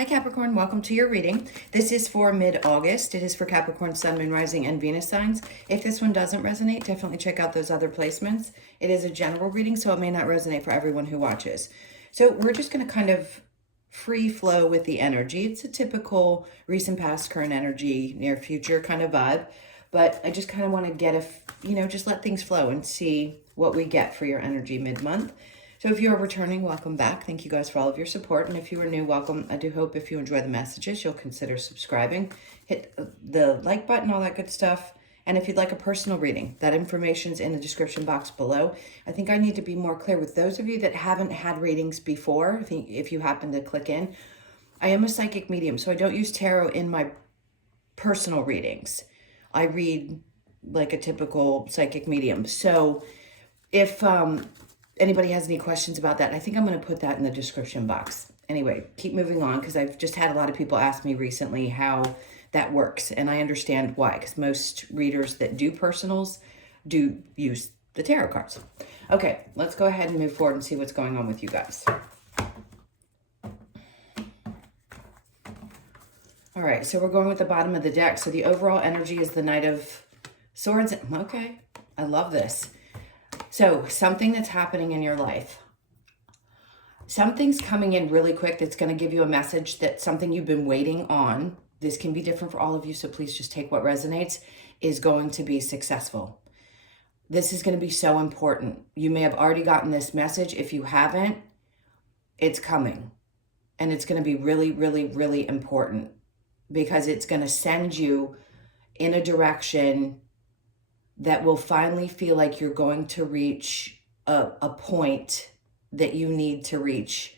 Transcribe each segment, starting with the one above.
Hi Capricorn, welcome to your reading. This is for mid-August. It is for Capricorn, Sun, Moon, Rising, and Venus signs. If this one doesn't resonate, definitely check out those other placements. It is a general reading, so it may not resonate for everyone who watches. So we're just going to kind of free flow with the energy. It's a typical recent, past, current energy, near future kind of vibe. But I just kind of want to get just let things flow and see what we get for your energy mid-month. So if you are returning, welcome back. Thank you guys for all of your support. And if you are new, welcome. I do hope if you enjoy the messages, you'll consider subscribing. Hit the like button, all that good stuff. And if you'd like a personal reading, that information's in the description box below. I think I need to be more clear with those of you that haven't had readings before, if you happen to click in. I am a psychic medium, so I don't use tarot in my personal readings. I read like a typical psychic medium. So if anybody has any questions about that, I think I'm going to put that in the description box. Anyway, keep moving on because I've just had a lot of people ask me recently how that works. And I understand why, because most readers that do personals do use the tarot cards. Okay, let's go ahead and move forward and see what's going on with you guys. All right, so we're going with the bottom of the deck. So the overall energy is the Knight of Swords. Okay, I love this. So something that's happening in your life. Something's coming in really quick that's going to give you a message that something you've been waiting on. This can be different for all of you, so please just take what resonates, is going to be successful. This is going to be so important. You may have already gotten this message. If you haven't, it's coming. And it's going to be really, really, really important because it's going to send you in a direction that will finally feel like you're going to reach a point that you need to reach.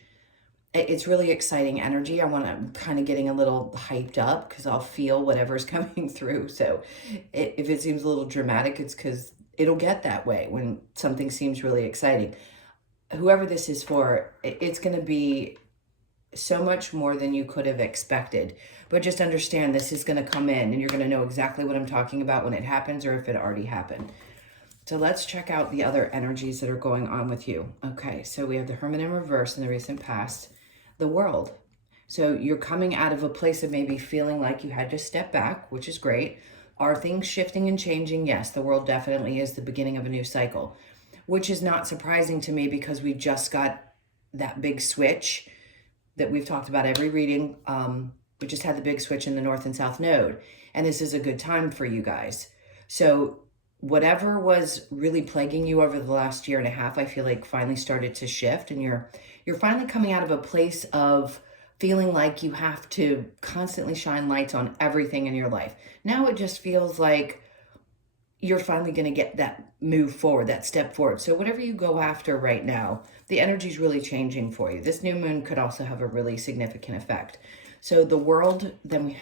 It's really exciting energy. I'm kind of getting a little hyped up because I'll feel whatever's coming through. So if it seems a little dramatic, it's because it'll get that way when something seems really exciting. Whoever this is for, it's going to be so much more than you could have expected. But just understand this is going to come in and you're going to know exactly what I'm talking about when it happens or if it already happened. So let's check out the other energies that are going on with you. Okay, so we have the Hermit in reverse in the recent past, the World. So you're coming out of a place of maybe feeling like you had to step back, which is great. Are things shifting and changing? Yes, the World definitely is the beginning of a new cycle, which is not surprising to me because we just got that big switch that we've talked about every reading. We just had the big switch in the North and South Node, and this is a good time for you guys. So whatever was really plaguing you over the last year and a half, I feel like finally started to shift, and you're finally coming out of a place of feeling like you have to constantly shine lights on everything in your life. Now it just feels like you're finally going to get that move forward, that step forward. So whatever you go after right now, the energy is really changing for you. This new moon could also have a really significant effect. So the World, then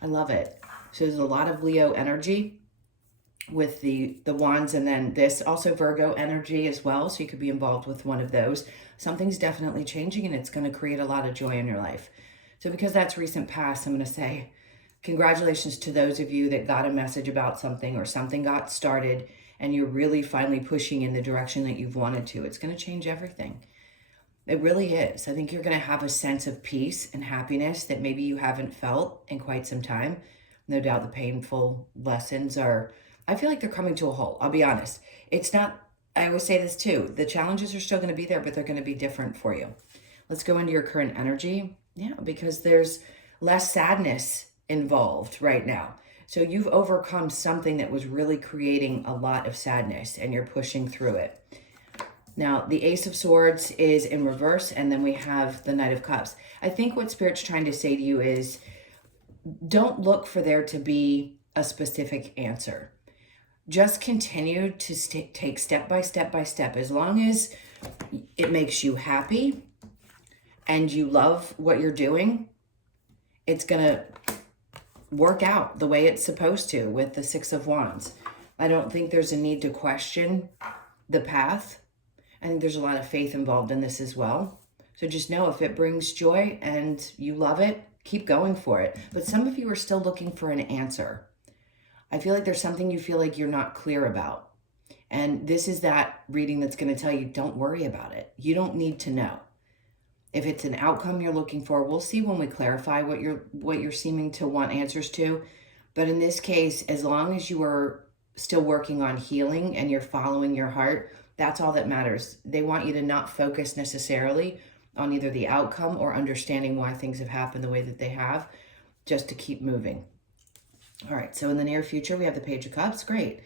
I love it. So there's a lot of Leo energy with the wands, and then this also Virgo energy as well. So you could be involved with one of those. Something's definitely changing and it's going to create a lot of joy in your life. So because that's recent past, I'm going to say congratulations to those of you that got a message about something or something got started and you're really finally pushing in the direction that you've wanted to. It's going to change everything. It really is. I think you're going to have a sense of peace and happiness that maybe you haven't felt in quite some time. No doubt the painful lessons I feel like they're coming to a halt. I'll be honest. It's not, I always say this too, the challenges are still going to be there, but they're going to be different for you. Let's go into your current energy. Yeah, because there's less sadness involved right now. So you've overcome something that was really creating a lot of sadness and you're pushing through it. Now, the Ace of Swords is in reverse, and then we have the Knight of Cups. I think what Spirit's trying to say to you is don't look for there to be a specific answer. Just continue to take step by step by step. As long as it makes you happy and you love what you're doing, it's going to work out the way it's supposed to with the Six of Wands. I don't think there's a need to question the path. I think there's a lot of faith involved in this as well. So just know if it brings joy and you love it, keep going for it. But some of you are still looking for an answer. I feel like there's something you feel like you're not clear about. And this is that reading that's going to tell you, don't worry about it. You don't need to know. If it's an outcome you're looking for, we'll see when we clarify what you're seeming to want answers to. But in this case, as long as you are still working on healing and you're following your heart, that's all that matters. They want you to not focus necessarily on either the outcome or understanding why things have happened the way that they have, just to keep moving. All right, so in the near future, we have the Page of Cups. Great.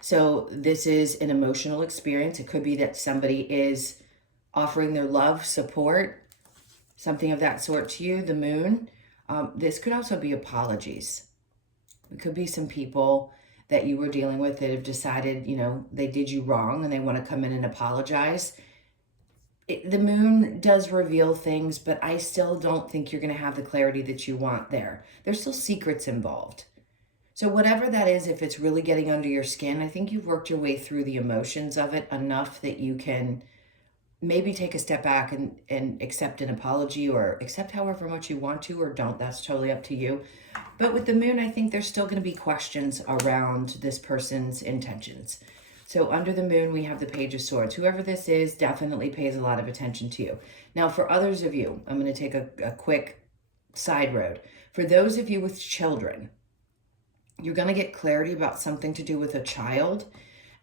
So this is an emotional experience. It could be that somebody is offering their love, support, something of that sort to you, the Moon. This could also be apologies. It could be some people that you were dealing with that have decided, they did you wrong and they want to come in and apologize. The Moon does reveal things, but I still don't think you're going to have the clarity that you want there. There's still secrets involved. So whatever that is, if it's really getting under your skin, I think you've worked your way through the emotions of it enough that you can maybe take a step back and accept an apology, or accept however much you want to, or don't. That's totally up to you. But with the Moon, I think there's still going to be questions around this person's intentions. So under the Moon, we have the Page of Swords. Whoever this is definitely pays a lot of attention to you. Now, for others of you, I'm going to take a quick side road. For those of you with children, you're going to get clarity about something to do with a child.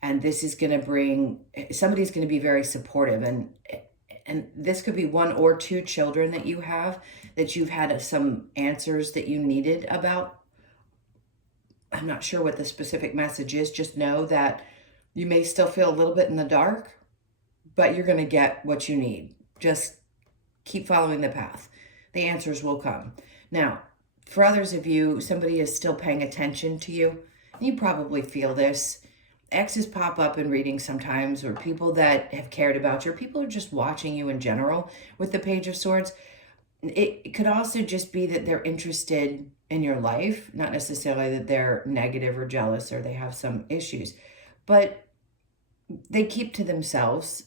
And this is going to bring, somebody's going to be very supportive. And this could be 1 or 2 children that you have, that you've had some answers that you needed about. I'm not sure what the specific message is. Just know that you may still feel a little bit in the dark, but you're going to get what you need. Just keep following the path. The answers will come. Now, for others of you, somebody is still paying attention to you. You probably feel this. Exes pop up in readings sometimes, or people that have cared about you, or people who are just watching you in general with the Page of Swords. It could also just be that they're interested in your life, not necessarily that they're negative or jealous or they have some issues, but they keep to themselves.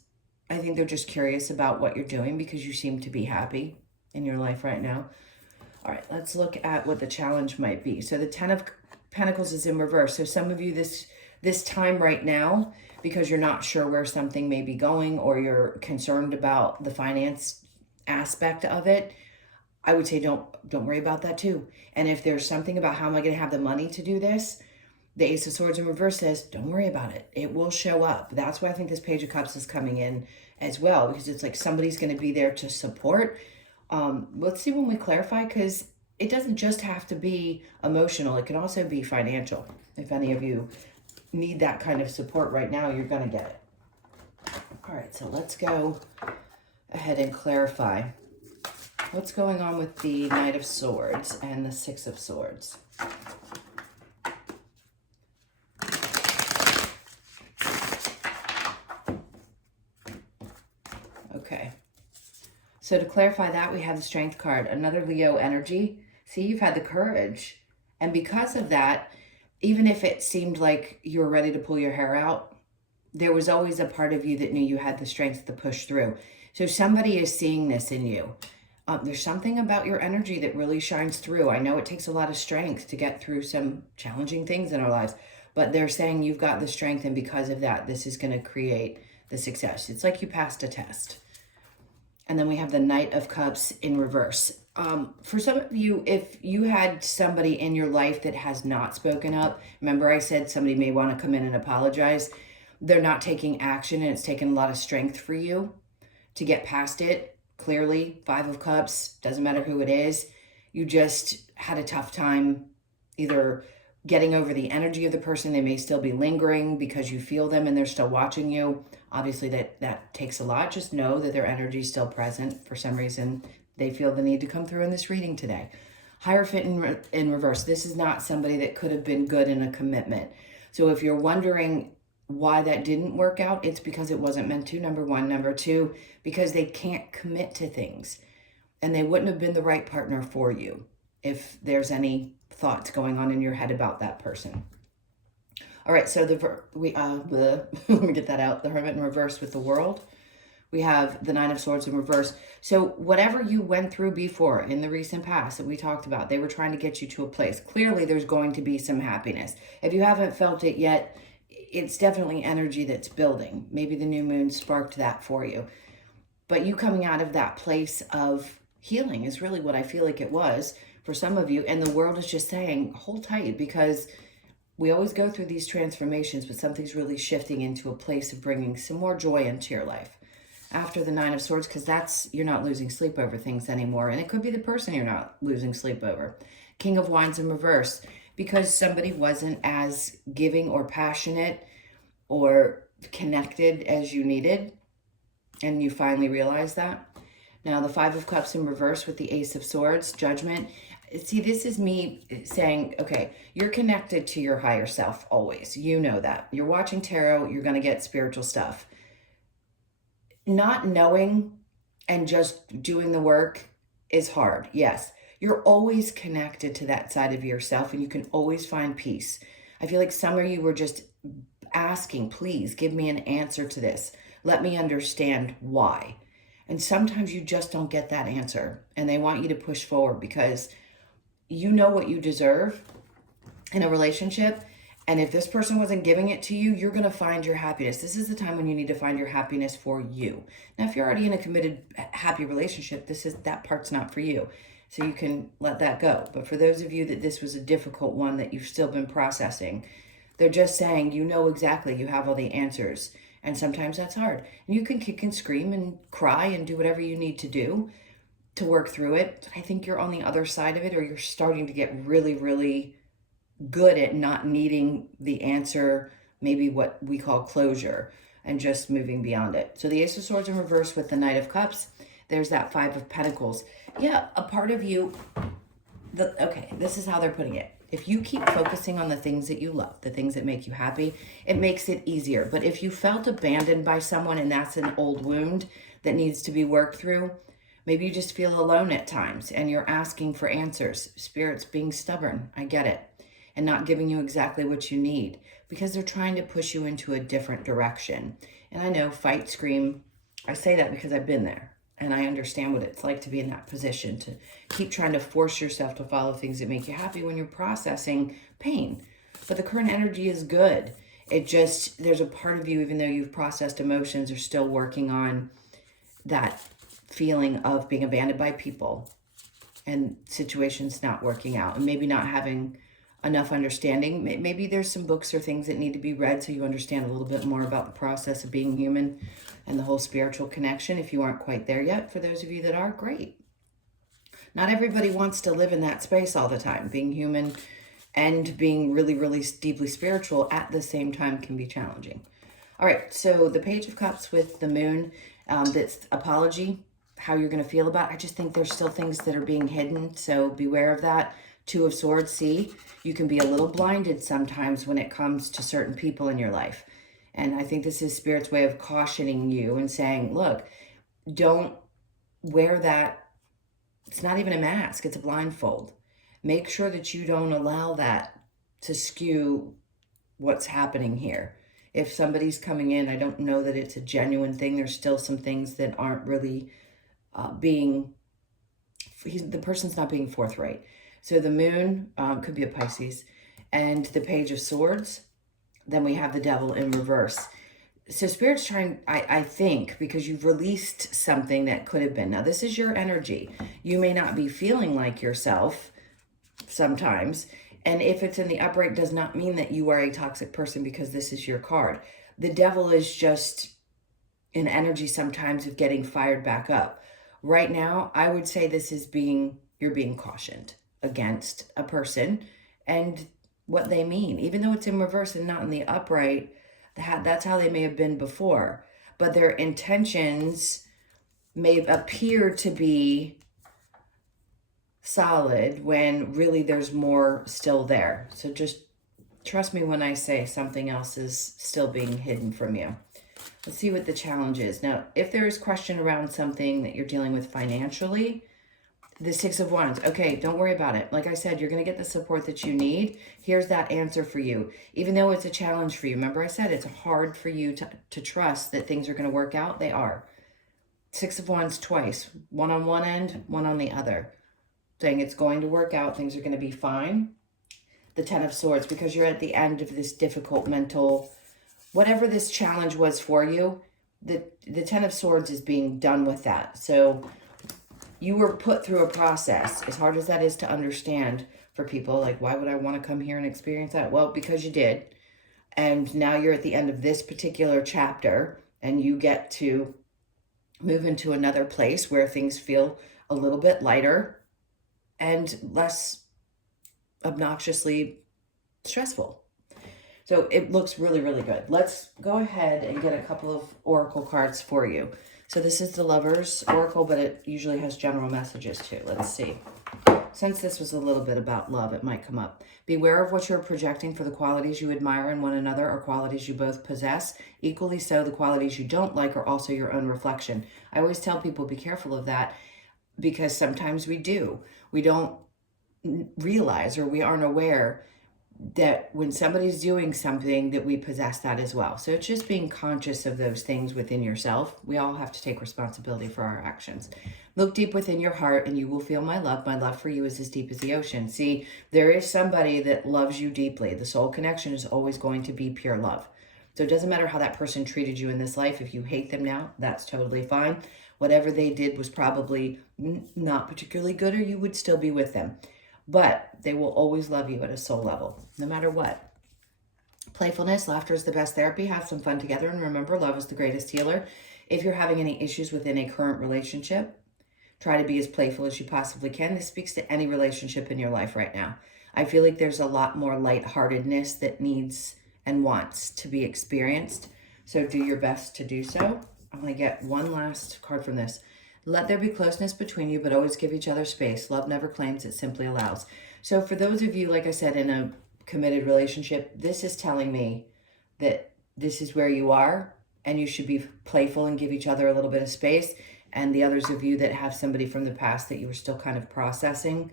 I think they're just curious about what you're doing because you seem to be happy in your life right now. All right, let's look at what the challenge might be. So the 10 of Pentacles is in reverse. So some of you this time right now, because you're not sure where something may be going, or you're concerned about the finance aspect of it, I would say don't worry about that too. And if there's something about how am I going to have the money to do this, the Ace of Swords in reverse says, don't worry about it. It will show up. That's why I think this Page of Cups is coming in as well, because it's like somebody's going to be there to support. Let's see when we clarify, because it doesn't just have to be emotional. It can also be financial. If any of you need that kind of support right now, you're going to get it. All right, so let's go ahead and clarify what's going on with the Knight of Swords and the Six of Swords. Okay. So to clarify that, we have the Strength card, another Leo energy. See, you've had the courage. And because of that, even if it seemed like you were ready to pull your hair out, there was always a part of you that knew you had the strength to push through. So somebody is seeing this in you. There's something about your energy that really shines through. I know it takes a lot of strength to get through some challenging things in our lives, but they're saying you've got the strength, and because of that, this is going to create the success. It's like you passed a test. And then we have the Knight of Cups in reverse. For some of you, if you had somebody in your life that has not spoken up, remember I said somebody may want to come in and apologize. They're not taking action, and it's taken a lot of strength for you to get past it. Clearly, 5 of Cups, doesn't matter who it is. You just had a tough time either getting over the energy of the person. They may still be lingering because you feel them and they're still watching you. Obviously, that takes a lot. Just know that their energy is still present. For some reason, they feel the need to come through in this reading today. Hierophant in reverse. This is not somebody that could have been good in a commitment. So if you're wondering why that didn't work out, it's because it wasn't meant to, number one. Number two, because they can't commit to things. And they wouldn't have been the right partner for you if there's any thoughts going on in your head about that person. All right, so let me get that out. The Hermit in reverse with the World. We have the Nine of Swords in reverse. So whatever you went through before in the recent past that we talked about, they were trying to get you to a place. Clearly, there's going to be some happiness. If you haven't felt it yet, it's definitely energy that's building. Maybe the new moon sparked that for you. But you coming out of that place of healing is really what I feel like it was for some of you. And the world is just saying, hold tight, because we always go through these transformations, but something's really shifting into a place of bringing some more joy into your life. After the Nine of Swords, because you're not losing sleep over things anymore. And it could be the person you're not losing sleep over. King of Wands in reverse, because somebody wasn't as giving or passionate or connected as you needed. And you finally realize that. Now the Five of Cups in reverse with the Ace of Swords, Judgment. See, this is me saying, okay, you're connected to your higher self always. You know that. You're watching tarot, you're going to get spiritual stuff. Not knowing and just doing the work is hard. Yes, you're always connected to that side of yourself, and you can always find peace. I feel like some of you were just asking, please give me an answer to this. Let me understand why. And sometimes you just don't get that answer, and they want you to push forward because you know what you deserve in a relationship. And if this person wasn't giving it to you, you're going to find your happiness. This is the time when you need to find your happiness for you. Now, if you're already in a committed, happy relationship, that part's not for you. So you can let that go. But for those of you that this was a difficult one that you've still been processing, they're just saying, you know exactly, you have all the answers. And sometimes that's hard. And you can kick and scream and cry and do whatever you need to do to work through it. I think you're on the other side of it, or you're starting to get really, really good at not needing the answer, maybe what we call closure, and just moving beyond it. So the Ace of Swords in reverse with the Knight of Cups. There's that Five of Pentacles. Yeah, a part of you, okay, this is how they're putting it. If you keep focusing on the things that you love, the things that make you happy, it makes it easier. But if you felt abandoned by someone and that's an old wound that needs to be worked through, maybe you just feel alone at times and you're asking for answers. Spirit's being stubborn, I get it, and not giving you exactly what you need because they're trying to push you into a different direction. And I know, fight, scream, I say that because I've been there. And I understand what it's like to be in that position, to keep trying to force yourself to follow things that make you happy when you're processing pain. But the current energy is good. It just, there's a part of you, even though you've processed emotions, are still working on that feeling of being abandoned by people and situations not working out, and maybe not having enough understanding. Maybe there's some books or things that need to be read so you understand a little bit more about the process of being human and the whole spiritual connection. If you aren't quite there yet, for those of you that are, great. Not everybody wants to live in that space all the time. Being human and being really, really deeply spiritual at the same time can be challenging. All right, so the Page of Cups with the Moon, that's apology, how you're going to feel about it. I just think there's still things that are being hidden, so beware of that. Two of Swords, see, you can be a little blinded sometimes when it comes to certain people in your life. And I think this is Spirit's way of cautioning you and saying, look, don't wear that. It's not even a mask, it's a blindfold. Make sure that you don't allow that to skew what's happening here. If somebody's coming in, I don't know that it's a genuine thing. There's still some things that aren't really the person's not being forthright. So the Moon could be a Pisces, and the Page of Swords. Then we have the Devil in reverse. So Spirit's trying, I think, because you've released something that could have been. Now, this is your energy. You may not be feeling like yourself sometimes. And if it's in the upright, does not mean that you are a toxic person because this is your card. The Devil is just an energy sometimes of getting fired back up. Right now, I would say this is you're being cautioned against a person and what they mean. Even though it's in reverse and not in the upright, that's how they may have been before. But their intentions may appear to be solid when really there's more still there. So just trust me when I say something else is still being hidden from you. Let's see what the challenge is. Now, if there is question around something that you're dealing with financially, the Six of Wands, okay, don't worry about it. Like I said, you're going to get the support that you need. Here's that answer for you. Even though it's a challenge for you, remember I said it's hard for you to trust that things are going to work out. They are. Six of Wands twice, one on one end, one on the other. Saying it's going to work out, things are going to be fine. The Ten of Swords, because you're at the end of this difficult mental, whatever this challenge was for you, the Ten of Swords is being done with that. So you were put through a process, as hard as that is to understand for people. Like, why would I want to come here and experience that? Well, because you did. And now you're at the end of this particular chapter, and you get to move into another place where things feel a little bit lighter and less obnoxiously stressful. So it looks really, really good. Let's go ahead and get a couple of oracle cards for you. So this is the Lover's Oracle, but it usually has general messages too. Let's see. Since this was a little bit about love, it might come up. Beware of what you're projecting, for the qualities you admire in one another are qualities you both possess. Equally so, the qualities you don't like are also your own reflection. I always tell people, be careful of that, because sometimes we do. We don't realize, or we aren't aware that when somebody's doing something, that we possess that as well. So it's just being conscious of those things within yourself. We all have to take responsibility for our actions. Look deep within your heart and you will feel my love. My love for you is as deep as the ocean. See, there is somebody that loves you deeply. The soul connection is always going to be pure love. So it doesn't matter how that person treated you in this life. If you hate them now, that's totally fine. Whatever they did was probably not particularly good, or you would still be with them. But they will always love you at a soul level, no matter what. Playfulness, laughter is the best therapy. Have some fun together. And remember, love is the greatest healer. If you're having any issues within a current relationship, try to be as playful as you possibly can. This speaks to any relationship in your life right now. I feel like there's a lot more lightheartedness that needs and wants to be experienced. So do your best to do so. I'm going to get one last card from this. Let there be closeness between you, but always give each other space. Love never claims, it simply allows. So for those of you, like I said, in a committed relationship, this is telling me that this is where you are and you should be playful and give each other a little bit of space. And the others of you that have somebody from the past that you were still kind of processing,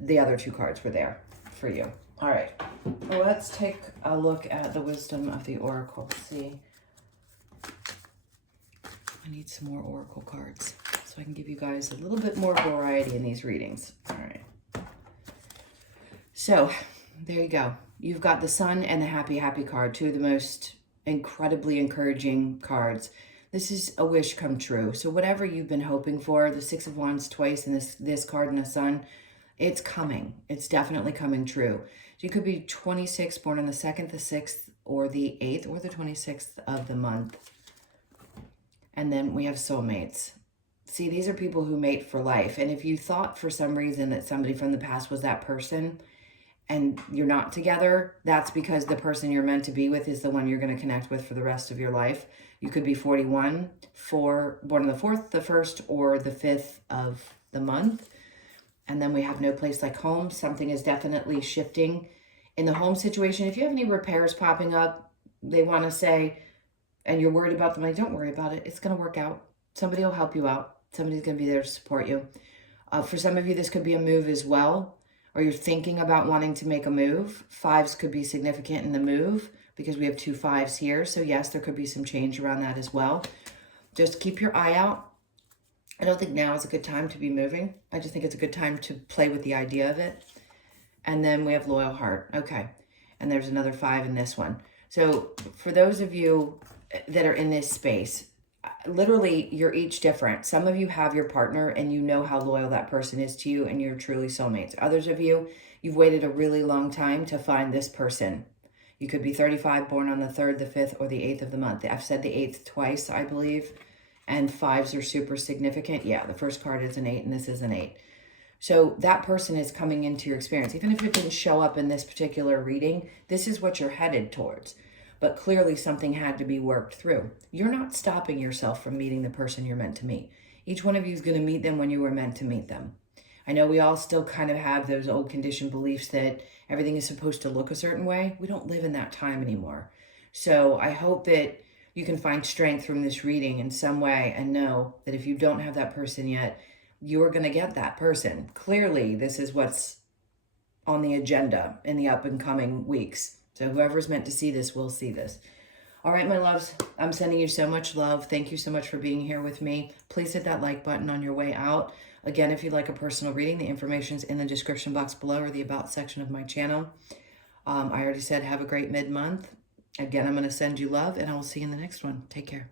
the other two cards were there for you. All right, well, let's take a look at the wisdom of the Oracle. Let's see. I need some more Oracle cards so I can give you guys a little bit more variety in these readings. All right. So there you go. You've got the Sun and the Happy, Happy card, two of the most incredibly encouraging cards. This is a wish come true. So whatever you've been hoping for, the Six of Wands twice and this card and the Sun, it's coming. It's definitely coming true. So you could be 26, born on the 2nd, the 6th, or the 8th, or the 26th of the month. And then we have soulmates. See, these are people who mate for life. And if you thought for some reason that somebody from the past was that person and you're not together, that's because the person you're meant to be with is the one you're going to connect with for the rest of your life. You could be 41, born on the 4th, the 1st, or the 5th of the month. And then we have no place like home. Something is definitely shifting in the home situation. If you have any repairs popping up, they want to say, and you're worried about them, like, don't worry about it. It's going to work out. Somebody will help you out. Somebody's going to be there to support you. For some of you, this could be a move as well, or you're thinking about wanting to make a move. 5s could be significant in the move because we have 2 5s here. So yes, there could be some change around that as well. Just keep your eye out. I don't think now is a good time to be moving. I just think it's a good time to play with the idea of it. And then we have Loyal Heart. Okay. And there's another 5 in this one. So for those of you that are in this space, literally you're each different. Some of you have your partner and you know how loyal that person is to you and you're truly soulmates. Others of you, you've waited a really long time to find this person. You could be 35, born on the 3rd, the 5th, or the 8th of the month. I've said the 8th twice, I believe, and 5s are super significant. Yeah, the first card is an 8 and this is an 8. So that person is coming into your experience. Even if it didn't show up in this particular reading, this is what you're headed towards. But clearly something had to be worked through. You're not stopping yourself from meeting the person you're meant to meet. Each one of you is going to meet them when you were meant to meet them. I know we all still kind of have those old conditioned beliefs that everything is supposed to look a certain way. We don't live in that time anymore. So I hope that you can find strength from this reading in some way and know that if you don't have that person yet, you're going to get that person. Clearly, this is what's on the agenda in the up and coming weeks. So whoever's meant to see this will see this. All right, my loves, I'm sending you so much love. Thank you so much for being here with me. Please hit that like button on your way out. Again, if you'd like a personal reading, the information's in the description box below or the about section of my channel. I already said have a great mid-month. Again, I'm going to send you love, and I will see you in the next one. Take care.